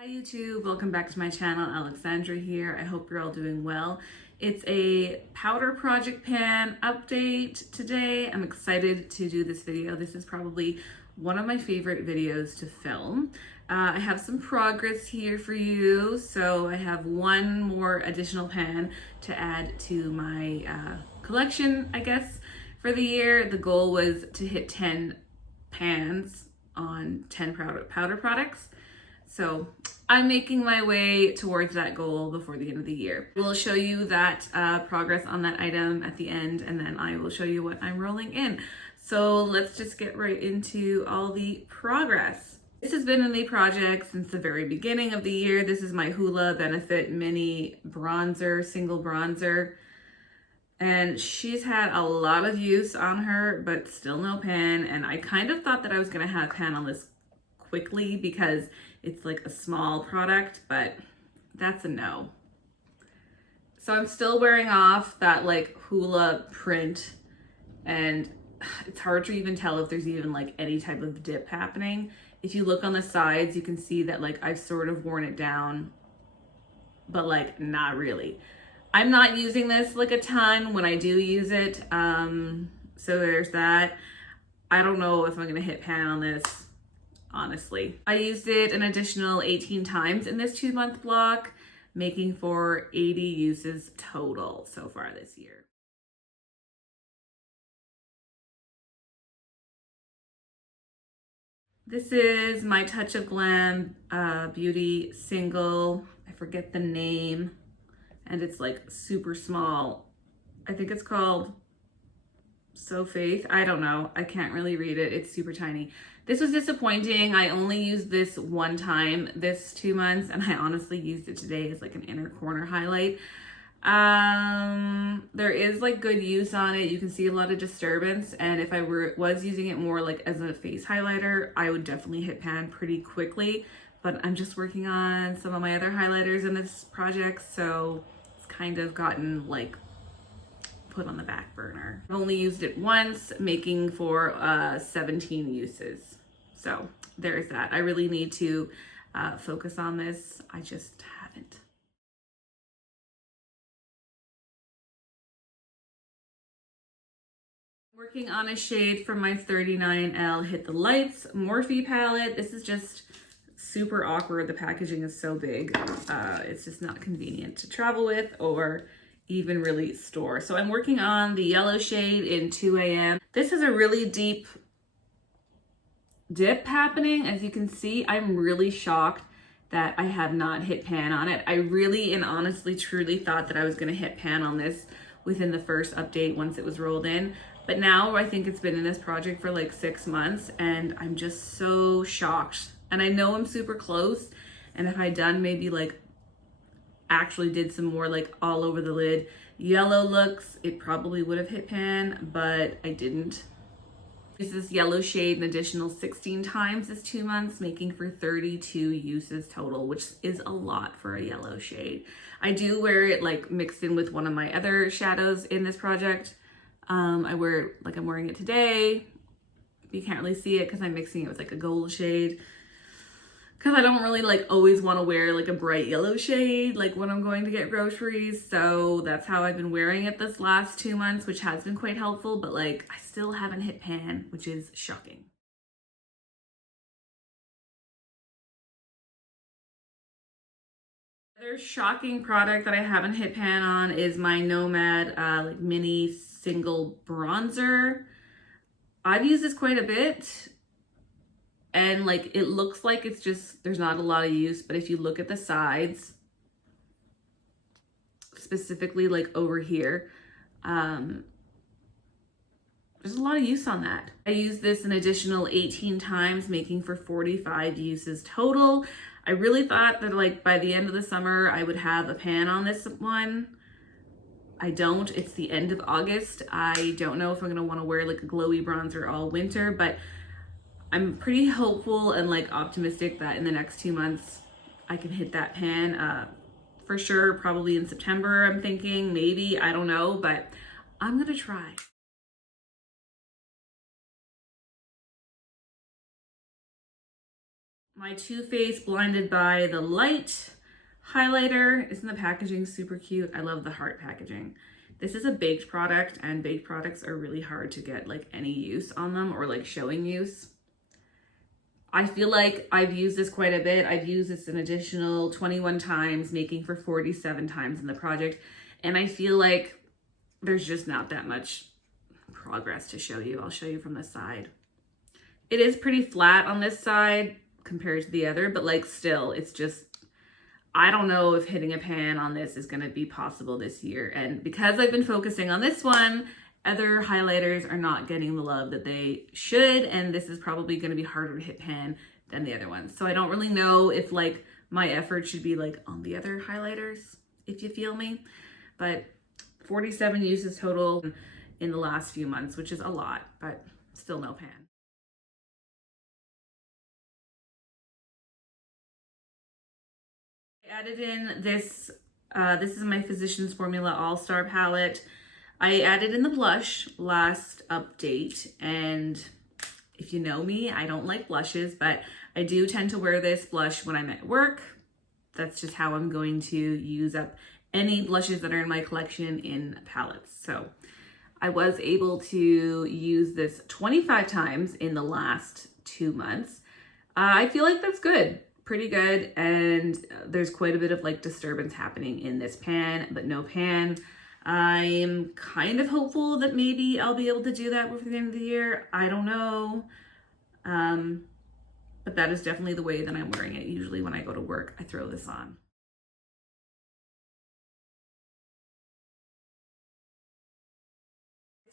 Hi YouTube, welcome back to my channel. Alexandra here. I hope you're all doing well. It's a powder project pan update today. I'm excited to do this video. This is probably one of my favorite videos to film. I have some progress here for you. So I have one more additional pan to add to my collection, I guess, for the year. The goal was to hit 10 pans on 10 powder products. So I'm making my way towards that goal before the end of the year. We'll show you that progress on that item at the end, and then I will show you what I'm rolling in. So let's just get right into all the progress. This has been in the project since the very beginning of the year. This is my Hoola Benefit Mini Bronzer, Single Bronzer. And she's had a lot of use on her, but still no pan. And I kind of thought that I was gonna have pan on this quickly because it's like a small product, but that's a no. So I'm still wearing off that like Hoola print, and it's hard to even tell if there's even like any type of dip happening. If you look on the sides, you can see that like I've sort of worn it down, but like not really. I'm not using this like a ton when I do use it. So there's that. I don't know if I'm gonna hit pan on this, honestly. I used it an additional 18 times in this 2-month block, making for 80 uses total so far this year. This is my Touch of Glam Beauty single. I forget the name, and it's like super small. I think it's called So Faith. I don't know. I can't really read it. It's super tiny. This was disappointing. I only used this one time this 2 months, and I honestly used it today as like an inner corner highlight. There is like good use on it. You can see a lot of disturbance, and if I was using it more like as a face highlighter, I would definitely hit pan pretty quickly. But I'm just working on some of my other highlighters in this project, so it's kind of gotten like put on the back burner. I've only used it once, making for 17 uses. So there's that. I really need to focus on this. I just haven't. Working on a shade from my 39L Hit the Lights Morphe palette. This is just super awkward. The packaging is so big. It's just not convenient to travel with or even really store. So I'm working on the yellow shade in 2 a.m. This is a really deep dip happening. As you can see, I'm really shocked that I have not hit pan on it. I really and honestly truly thought that I was gonna hit pan on this within the first update once it was rolled in. But now I think it's been in this project for like 6 months, and I'm just so shocked. And I know I'm super close, and if I'd done maybe like actually did some more like all over the lid yellow looks, it probably would have hit pan, but I didn't. Use this yellow shade an additional 16 times this 2 months, making for 32 uses total, which is a lot for a yellow shade. I do wear it like mixed in with one of my other shadows in this project. I wear it like I'm wearing it today. You can't really see it because I'm mixing it with like a gold shade, because I don't really like always want to wear like a bright yellow shade like when I'm going to get groceries. So that's how I've been wearing it this last 2 months, which has been quite helpful, but like I still haven't hit pan, which is shocking. Another shocking product that I haven't hit pan on is my Nomad like mini single bronzer. I've used this quite a bit, and like it looks like it's just there's not a lot of use, but if you look at the sides, specifically like over here, there's a lot of use on that. I used this an additional 18 times, making for 45 uses total. I really thought that like by the end of the summer I would have a pan on this one. I don't. It's the end of August. I don't know if I'm gonna want to wear like a glowy bronzer all winter, but I'm pretty hopeful and like optimistic that in the next 2 months I can hit that pan. For sure, probably in September, I'm thinking, maybe, I don't know, but I'm gonna try. My Too Faced Blinded by the Light highlighter. Isn't the packaging super cute? I love the heart packaging. This is a baked product, and baked products are really hard to get like any use on them or like showing use. I feel like I've used this quite a bit. I've used this an additional 21 times, making for 47 times in the project. And I feel like there's just not that much progress to show you. I'll show you from the side. It is pretty flat on this side compared to the other, but like still, it's just, I don't know if hitting a pan on this is going to be possible this year. And because I've been focusing on this one, other highlighters are not getting the love that they should. And this is probably going to be harder to hit pan than the other ones. So I don't really know if like my effort should be like on the other highlighters, if you feel me. But 47 uses total in the last few months, which is a lot, but still no pan. I added in this, this is my Physicians Formula All-Star palette. I added in the blush last update, and if you know me, I don't like blushes, but I do tend to wear this blush when I'm at work. That's just how I'm going to use up any blushes that are in my collection in palettes. So I was able to use this 25 times in the last 2 months. I feel like that's good. Pretty good, and there's quite a bit of like disturbance happening in this pan, but no pan. I'm kind of hopeful that maybe I'll be able to do that before the end of the year. I don't know. But that is definitely the way that I'm wearing it. Usually when I go to work, I throw this on.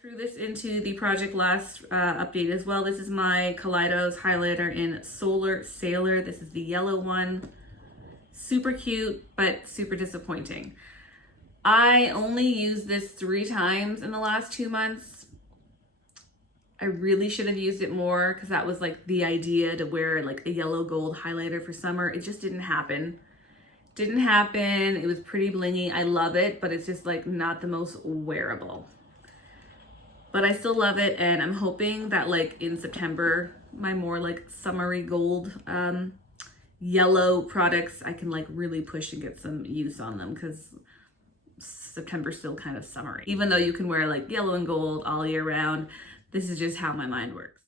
Threw this into the Project Last update as well. This is my Kaleidos highlighter in Solar Sailor. This is the yellow one. Super cute, but super disappointing. I only used this 3 times in the last 2 months. I really should have used it more because that was like the idea, to wear like a yellow gold highlighter for summer. It just didn't happen. Didn't happen. It was pretty blingy. I love it, but it's just like not the most wearable. But I still love it, and I'm hoping that like in September, my more like summery gold yellow products, I can like really push and get some use on them, because September's still kind of summery. Even though you can wear like yellow and gold all year round, this is just how my mind works.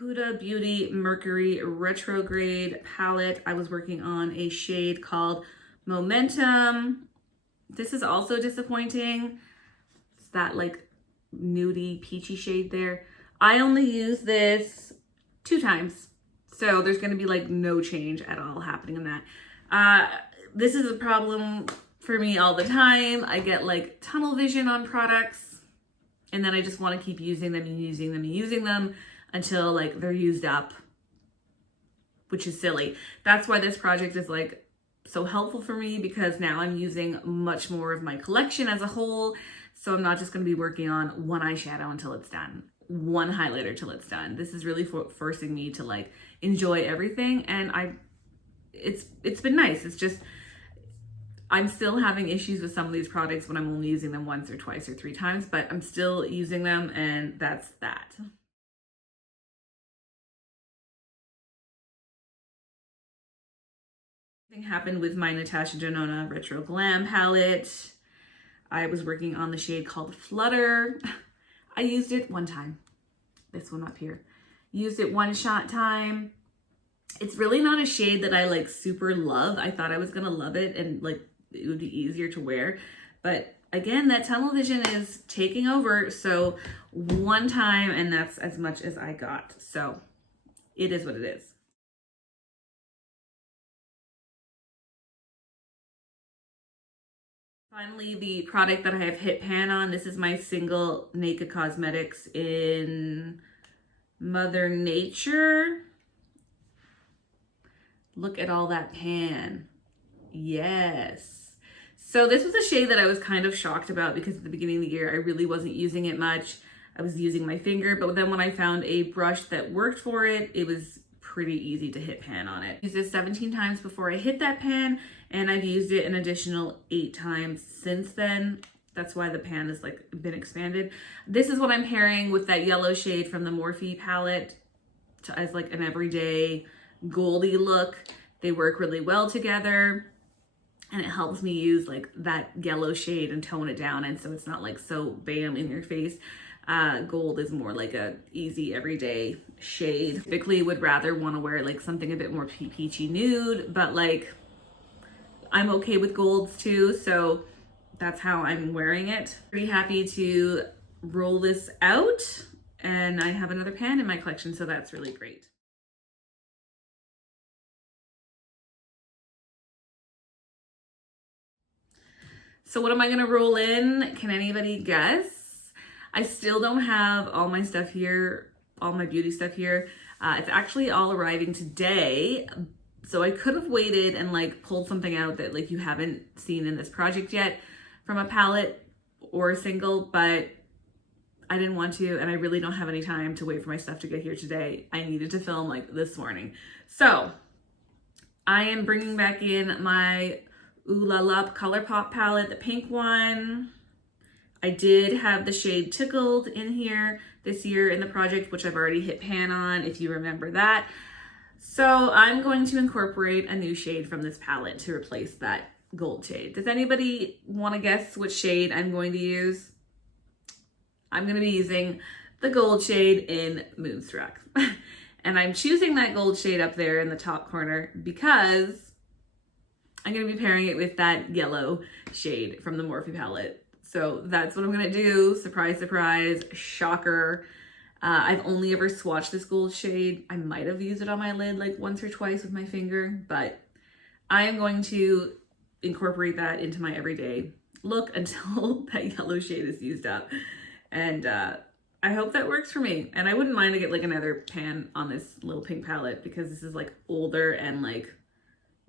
Huda Beauty Mercury Retrograde palette. I was working on a shade called Momentum. This is also disappointing. It's that like nudie peachy shade there. I only use this 2 times. So there's going to be like no change at all happening in that. This is a problem for me all the time. I get like tunnel vision on products, and then I just want to keep using them and using them and using them until like they're used up, which is silly. That's why this project is like so helpful for me, because now I'm using much more of my collection as a whole. So I'm not just going to be working on one eyeshadow until it's done, one highlighter till it's done. This is really forcing me to like enjoy everything, and it's been nice. It's just I'm still having issues with some of these products when I'm only using them once or twice or 3 times, but I'm still using them, and that's that. Something happened with my Natasha Denona Retro Glam palette. I was working on the shade called Flutter. I used it 1 time. This one up here. Used it 1 shot time. It's really not a shade that I like super love. I thought I was gonna love it and like it would be easier to wear. But again, that tunnel vision is taking over. So 1 time, and that's as much as I got. So it is what it is. Finally, the product that I have hit pan on. This is my single Naked Cosmetics in Mother Nature. Look at all that pan. Yes. So this was a shade that I was kind of shocked about, because at the beginning of the year, I really wasn't using it much. I was using my finger, but then when I found a brush that worked for it, it was pretty easy to hit pan on it. I used this 17 times before I hit that pan, and I've used it an additional 8 times since then. That's why the pan has like been expanded. This is what I'm pairing with that yellow shade from the Morphe palette as like an everyday goldy look. They work really well together, and it helps me use like that yellow shade and tone it down, and so it's not like so bam in your face. Gold is more like a easy everyday shade. Typically would rather want to wear like something a bit more peachy nude, but like I'm okay with golds too, so that's how I'm wearing it. Pretty happy to roll this out, and I have another pan in my collection, so that's really great. So what am I gonna roll in? Can anybody guess? I still don't have all my stuff here, all my beauty stuff here. It's actually all arriving today. So I could have waited and like pulled something out that like you haven't seen in this project yet from a palette or a single, but I didn't want to, and I really don't have any time to wait for my stuff to get here today. I needed to film like this morning. So I am bringing back in my Ooh La La ColourPop palette, the pink one. I did have the shade Tickled in here this year in the project, which I've already hit pan on, if you remember that. So I'm going to incorporate a new shade from this palette to replace that gold shade. Does anybody want to guess which shade I'm going to use? I'm going to be using the gold shade in Moonstruck. And I'm choosing that gold shade up there in the top corner because I'm going to be pairing it with that yellow shade from the Morphe palette. So that's what I'm going to do. Surprise, surprise, shocker. I've only ever swatched this gold shade. I might have used it on my lid like once or twice with my finger, but I am going to incorporate that into my everyday look until that yellow shade is used up. And I hope that works for me. And I wouldn't mind to get like another pan on this little pink palette because this is like older and like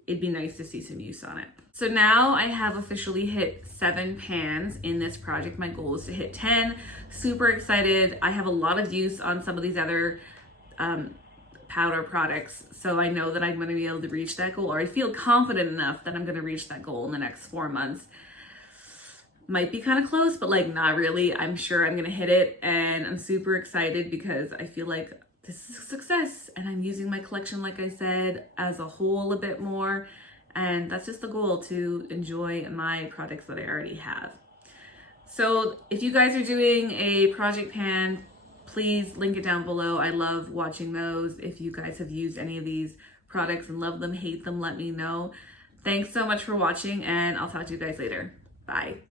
it'd be nice to see some use on it. So now I have officially hit 7 pans in this project. My goal is to hit 10. Super excited. I have a lot of use on some of these other powder products, so I know that I'm going to be able to reach that goal, or I feel confident enough that I'm going to reach that goal in the next 4 months. Might be kind of close, but like not really. I'm sure I'm going to hit it, and I'm super excited because I feel like this is a success, and I'm using my collection, like I said, as a whole a bit more. And that's just the goal, to enjoy my products that I already have. So if you guys are doing a project pan, please link it down below. I love watching those. If you guys have used any of these products and love them, hate them, let me know. Thanks so much for watching, and I'll talk to you guys later. Bye.